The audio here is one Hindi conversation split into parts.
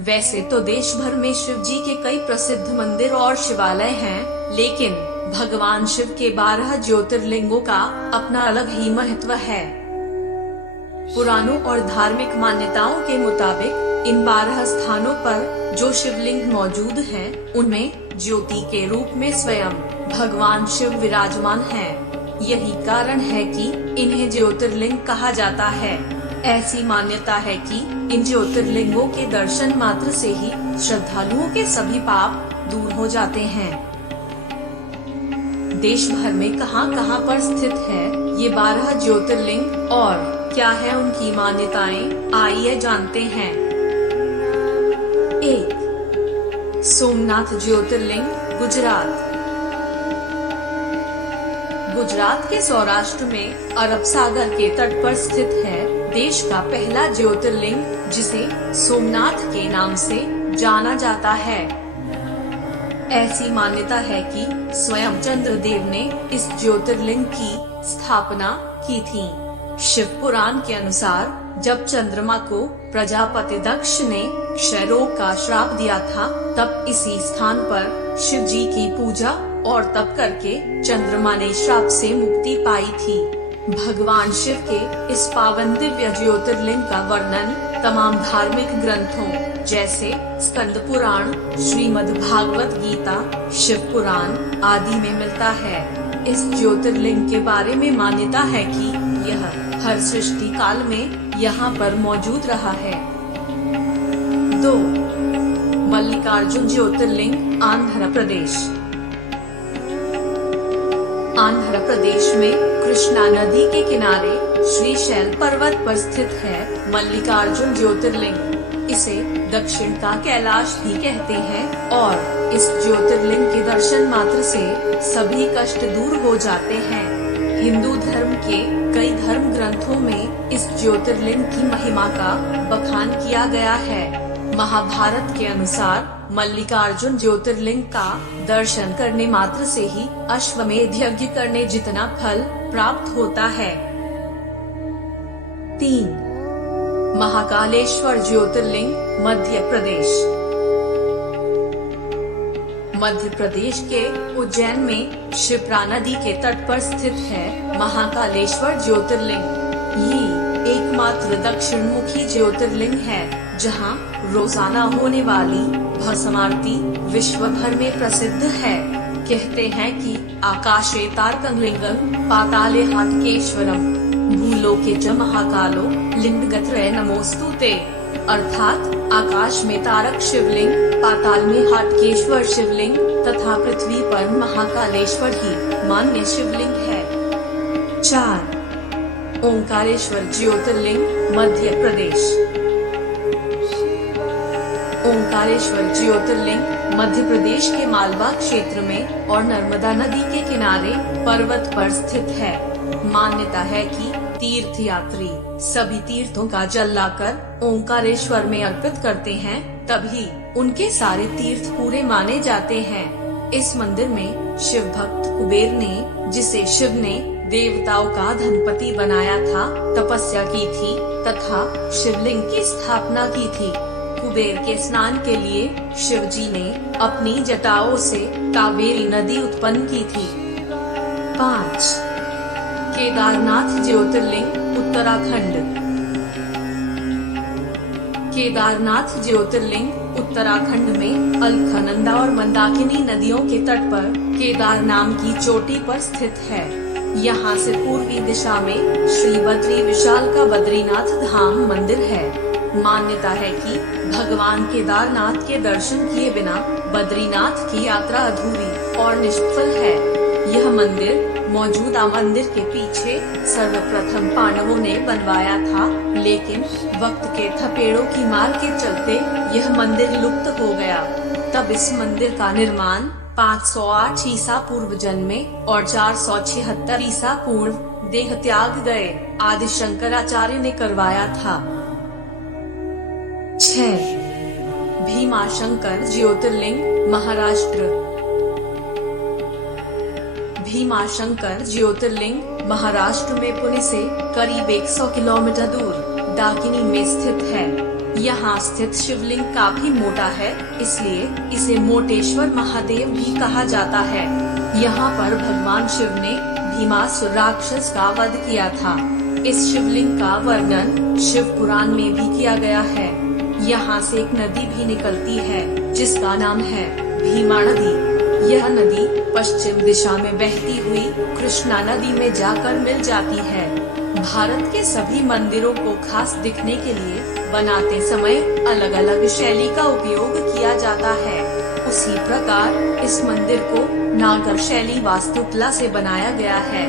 वैसे तो देश भर में शिव जी के कई प्रसिद्ध मंदिर और शिवालय हैं, लेकिन भगवान शिव के 12 ज्योतिर्लिंगों का अपना अलग ही महत्व है। पुराणों और धार्मिक मान्यताओं के मुताबिक इन 12 स्थानों पर जो शिवलिंग मौजूद हैं, उनमें ज्योति के रूप में स्वयं भगवान शिव विराजमान हैं। यही कारण है कि इन्हें ज्योतिर्लिंग कहा जाता है। ऐसी मान्यता है कि इन ज्योतिर्लिंगों के दर्शन मात्र से ही श्रद्धालुओं के सभी पाप दूर हो जाते हैं। देश भर में कहां-कहां पर स्थित है ये 12 ज्योतिर्लिंग और क्या है उनकी मान्यताएं, आइए जानते हैं। 1. सोमनाथ ज्योतिर्लिंग, गुजरात। गुजरात के सौराष्ट्र में अरब सागर के तट पर स्थित है देश का पहला ज्योतिर्लिंग, जिसे सोमनाथ के नाम से जाना जाता है। ऐसी मान्यता है कि स्वयं चंद्रदेव ने इस ज्योतिर्लिंग की स्थापना की थी। शिव पुराण के अनुसार जब चंद्रमा को प्रजापति दक्ष ने क्षय रोग का श्राप दिया था, तब इसी स्थान पर शिव जी की पूजा और तप करके चंद्रमा ने श्राप से मुक्ति पाई थी। भगवान शिव के इस पावन दिव्य ज्योतिर्लिंग का वर्णन तमाम धार्मिक ग्रंथों जैसे स्कंद पुराण, श्रीमद् भागवत गीता, शिव पुराण आदि में मिलता है। इस ज्योतिर्लिंग के बारे में मान्यता है कि यह हर सृष्टि काल में यहाँ पर मौजूद रहा है। 2. मल्लिकार्जुन ज्योतिर्लिंग, आंध्र प्रदेश। आंध्र प्रदेश में कृष्णा नदी के किनारे श्रीशैल पर्वत पर स्थित है मल्लिकार्जुन ज्योतिर्लिंग। इसे दक्षिण का कैलाश भी कहते हैं और इस ज्योतिर्लिंग के दर्शन मात्र से सभी कष्ट दूर हो जाते हैं। हिंदू धर्म के कई धर्म ग्रंथों में इस ज्योतिर्लिंग की महिमा का बखान किया गया है। महाभारत के अनुसार मल्लिकार्जुन ज्योतिर्लिंग का दर्शन करने मात्र से ही अश्वमेध यज्ञ करने जितना फल प्राप्त होता है। 3. महाकालेश्वर ज्योतिर्लिंग, मध्य प्रदेश। मध्य प्रदेश के उज्जैन में शिप्रा नदी के तट पर स्थित है महाकालेश्वर ज्योतिर्लिंग। ये एकमात्र दक्षिण मुखी ज्योतिर्लिंग है जहां रोजाना होने वाली भस्मारती विश्व भर में प्रसिद्ध है। कहते हैं कि आकाशे तारकलिंगम पाताले हाटकेश्वरम भूलोके च महाकालो लिंगत्रय नमोस्तुते, अर्थात आकाश में तारक शिवलिंग, पाताल में हाटकेश्वर शिवलिंग तथा पृथ्वी पर महाकालेश्वर ही मान्य शिवलिंग है। 4. ओंकारेश्वर ज्योतिर्लिंग, मध्य प्रदेश। ओंकारेश्वर ज्योतिर्लिंग मध्य प्रदेश के मालवा क्षेत्र में और नर्मदा नदी के किनारे पर्वत पर स्थित है। मान्यता है कि तीर्थ यात्री सभी तीर्थों का जल लाकर ओंकारेश्वर में अर्पित करते हैं, तभी उनके सारे तीर्थ पूरे माने जाते हैं। इस मंदिर में शिव भक्त कुबेर ने, जिसे शिव ने देवताओं का धनपति बनाया था, तपस्या की थी तथा शिवलिंग की स्थापना की थी। कुबेर के स्नान के लिए शिव जी ने अपनी जटाओं से कावेरी नदी उत्पन्न की थी। 5. केदारनाथ ज्योतिर्लिंग, उत्तराखंड। केदारनाथ ज्योतिर्लिंग उत्तराखंड में अलकनंदा और मंदाकिनी नदियों के तट पर केदार नाम की चोटी पर स्थित है। यहाँ से पूर्वी दिशा में श्री बद्री विशाल का बद्रीनाथ धाम मंदिर है। मान्यता है कि भगवान केदारनाथ के दर्शन किए बिना बद्रीनाथ की यात्रा अधूरी और निष्फल है। यह मंदिर मौजूदा मंदिर के पीछे सर्वप्रथम पांडवों ने बनवाया था, लेकिन वक्त के थपेड़ों की मार के चलते यह मंदिर लुप्त हो गया। तब इस मंदिर का निर्माण 508 ईसा पूर्व जन्म में और 476 ईसा पूर्व देह त्याग गए आदि शंकराचार्य ने करवाया था। 6. भीमाशंकर ज्योतिर्लिंग, महाराष्ट्र। भीमाशंकर ज्योतिर्लिंग महाराष्ट्र में पुणे से करीब 100 किलोमीटर दूर डाकिनी में स्थित है। यहाँ स्थित शिवलिंग काफी मोटा है, इसलिए इसे मोटेश्वर महादेव भी कहा जाता है। यहाँ पर भगवान शिव ने भीमासुर राक्षस का वध किया था। इस शिवलिंग का वर्णन शिव पुराण में भी किया गया है। यहाँ से एक नदी भी निकलती है जिसका नाम है भीमा नदी। यह नदी पश्चिम दिशा में बहती हुई कृष्णा नदी में जाकर मिल जाती है। भारत के सभी मंदिरों को खास दिखने के लिए बनाते समय अलग अलग शैली का उपयोग किया जाता है। उसी प्रकार इस मंदिर को नागर शैली वास्तुकला से बनाया गया है।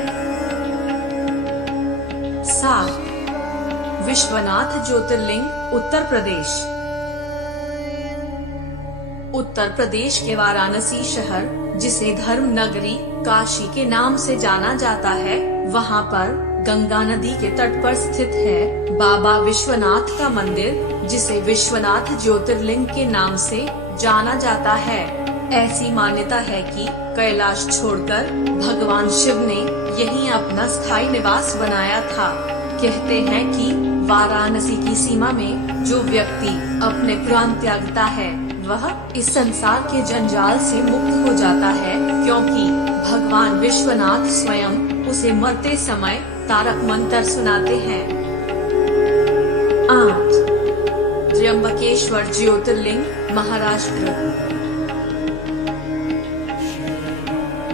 7. विश्वनाथ ज्योतिर्लिंग, उत्तर प्रदेश। उत्तर प्रदेश के वाराणसी शहर, जिसे धर्म नगरी काशी के नाम से जाना जाता है, वहाँ पर गंगा नदी के तट पर स्थित है बाबा विश्वनाथ का मंदिर, जिसे विश्वनाथ ज्योतिर्लिंग के नाम से जाना जाता है। ऐसी मान्यता है कि कैलाश छोड़कर भगवान शिव ने यहीं अपना स्थायी निवास बनाया था। कहते हैं कि वाराणसी की सीमा में जो व्यक्ति अपने प्राण त्यागता है वह इस संसार के जंजाल से मुक्त हो जाता है, क्योंकि भगवान विश्वनाथ स्वयं उसे मरते समय तारक मंत्र सुनाते हैं। 8. त्र्यंबकेश्वर ज्योतिर्लिंग, महाराष्ट्र।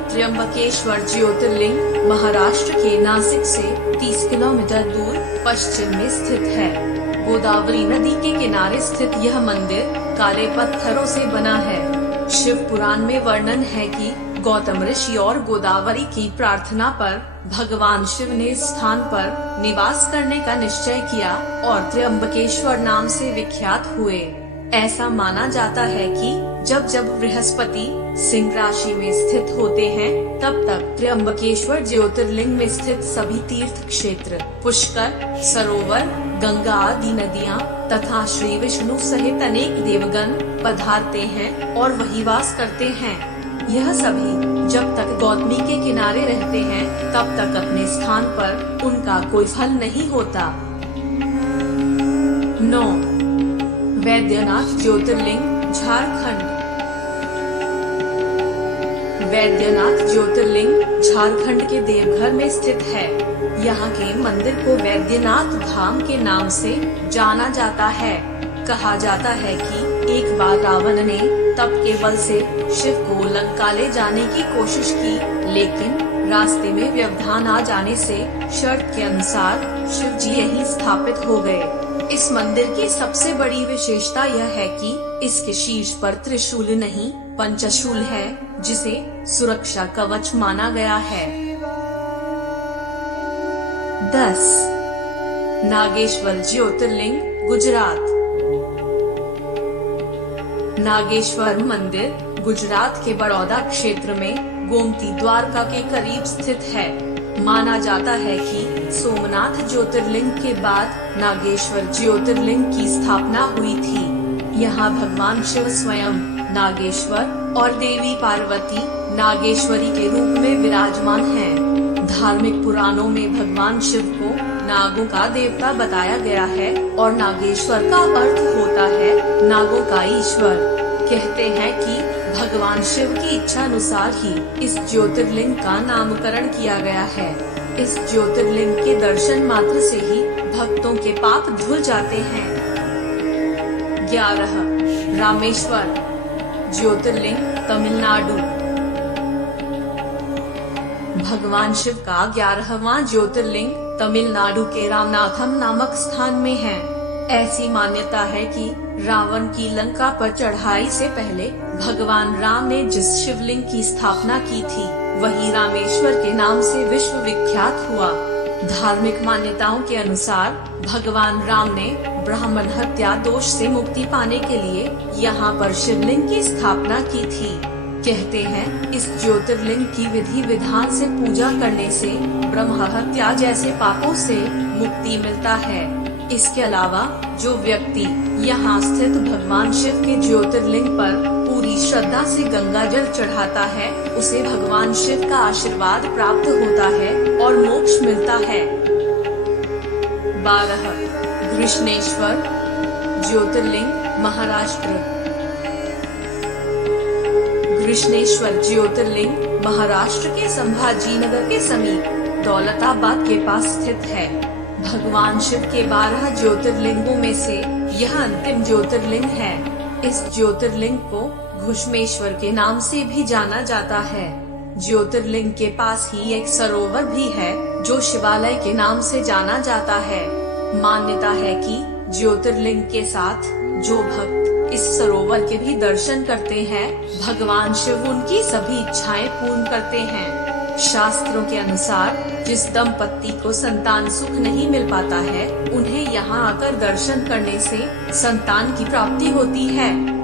त्र्यंबकेश्वर ज्योतिर्लिंग महाराष्ट्र के नासिक से 30 किलोमीटर दूर पश्चिम में स्थित है। गोदावरी नदी के किनारे स्थित यह मंदिर काले पत्थरों से बना है। शिव पुराण में वर्णन है कि गौतम ऋषि और गोदावरी की प्रार्थना पर भगवान शिव ने इस स्थान पर निवास करने का निश्चय किया और त्र्यंबकेश्वर नाम से विख्यात हुए। ऐसा माना जाता है कि जब जब बृहस्पति सिंह राशि में स्थित होते हैं, तब तक त्र्यंबकेश्वर ज्योतिर्लिंग में स्थित सभी तीर्थ क्षेत्र, पुष्कर, सरोवर, गंगा आदि नदियाँ तथा श्री विष्णु सहित अनेक देवगण पधारते हैं और वही वास करते हैं। यह सभी जब तक गौतमी के किनारे रहते हैं, तब तक अपने स्थान पर उनका कोई फल नहीं होता। 9. वैद्यनाथ ज्योतिर्लिंग, झारखंड। वैद्यनाथ ज्योतिर्लिंग झारखंड के देवघर में स्थित है। यहाँ के मंदिर को वैद्यनाथ धाम के नाम से जाना जाता है। कहा जाता है कि एक बार रावण ने तप के बल से शिव को लंका ले जाने की कोशिश की, लेकिन रास्ते में व्यवधान आ जाने से शर्त के अनुसार शिव जी यहीं स्थापित हो गए। इस मंदिर की सबसे बड़ी विशेषता यह है कि इसके शीर्ष पर त्रिशूल नहीं पंचशूल है, जिसे सुरक्षा कवच माना गया है। 10. नागेश्वर ज्योतिर्लिंग, गुजरात। नागेश्वर मंदिर गुजरात के बड़ौदा क्षेत्र में गोमती द्वारका के करीब स्थित है। माना जाता है कि सोमनाथ ज्योतिर्लिंग के बाद नागेश्वर ज्योतिर्लिंग की स्थापना हुई थी। यहाँ भगवान शिव स्वयं नागेश्वर और देवी पार्वती नागेश्वरी के रूप में विराजमान हैं। धार्मिक पुराणों में भगवान शिव को नागों का देवता बताया गया है और नागेश्वर का अर्थ होता है नागों का ईश्वर। कहते हैं कि भगवान शिव की इच्छा अनुसार ही इस ज्योतिर्लिंग का नामकरण किया गया है। इस ज्योतिर्लिंग के दर्शन मात्र से ही भक्तों के पाप धुल जाते हैं। 11. रामेश्वर ज्योतिर्लिंग, तमिलनाडु। भगवान शिव का 11वां ज्योतिर्लिंग तमिलनाडु के रामनाथम नामक स्थान में है। ऐसी मान्यता है कि रावण की लंका पर चढ़ाई से पहले भगवान राम ने जिस शिवलिंग की स्थापना की थी, वही रामेश्वर के नाम से विश्व विख्यात हुआ। धार्मिक मान्यताओं के अनुसार भगवान राम ने ब्राह्मण हत्या दोष से मुक्ति पाने के लिए यहाँ पर शिवलिंग की स्थापना की थी। कहते हैं इस ज्योतिर्लिंग की विधि विधान से पूजा करने से ब्रह्म हत्या जैसे पापों से मुक्ति मिलता है। इसके अलावा जो व्यक्ति यहाँ स्थित भगवान शिव के ज्योतिर्लिंग पर पूरी श्रद्धा से गंगा जल चढ़ाता है, उसे भगवान शिव का आशीर्वाद प्राप्त होता है और मोक्ष मिलता है। 12. कृष्णेश्वर ज्योतिर्लिंग महाराष्ट्र। कृष्णेश्वर ज्योतिर्लिंग महाराष्ट्र के संभाजीनगर के समीप दौलताबाद के पास स्थित है। भगवान शिव के 12 ज्योतिर्लिंगों में से यह अंतिम ज्योतिर्लिंग है। इस ज्योतिर्लिंग को घुश्मेश्वर के नाम से भी जाना जाता है। ज्योतिर्लिंग के पास ही एक सरोवर भी है जो शिवालय के नाम से जाना जाता है। मान्यता है कि ज्योतिर्लिंग के साथ जो भक्त इस सरोवर के भी दर्शन करते हैं, भगवान शिव उनकी सभी इच्छाएं पूर्ण करते हैं। शास्त्रों के अनुसार जिस दंपत्ति को संतान सुख नहीं मिल पाता है, उन्हें यहाँ आकर दर्शन करने से संतान की प्राप्ति होती है।